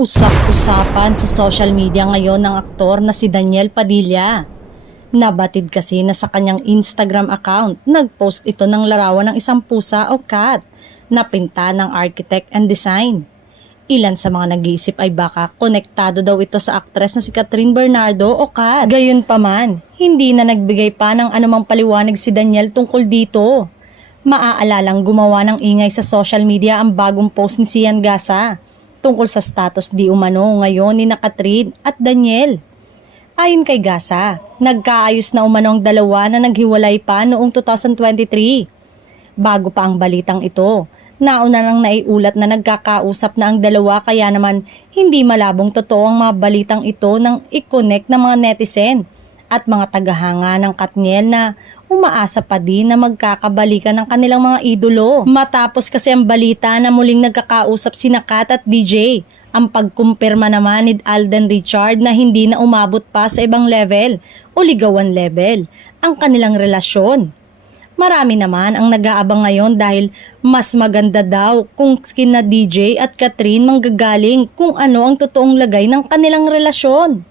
Usap-usapan sa social media ngayon ng aktor na si Daniel Padilla. Nabatid kasi na sa kanyang Instagram account, nagpost ito ng larawan ng isang pusa o cat na pinta ng architect and design. Ilan sa mga nag-iisip ay baka konektado daw ito sa aktres na si Catherine Bernardo o Kat. Gayunpaman, hindi na nagbigay pa ng anumang paliwanag si Daniel tungkol dito. Maaalalang gumawa ng ingay sa social media ang bagong post ni Sian Gasa tungkol sa status di umano ngayon ni Catherine at Daniel. Ayon kay Gasa, nagkaayos na umano ang dalawa na naghiwalay pa noong 2023. Bago pa ang balitang ito, nauna nang naiulat na nagkakausap na ang dalawa kaya naman hindi malabong totoo ang mga balitang ito nang i-connect ng mga netizen at mga tagahanga ng Katniel na umaasa pa din na magkakabalikan ng kanilang mga idolo. Matapos kasi ang balita na muling nagkakausap sina Kat at DJ, ang pagkumpirma naman ni Alden Richard na hindi na umabot pa sa ibang level o ligawan level ang kanilang relasyon. Marami naman ang nag-aabang ngayon dahil mas maganda daw kung kina DJ at Catherine manggagaling kung ano ang totoong lagay ng kanilang relasyon.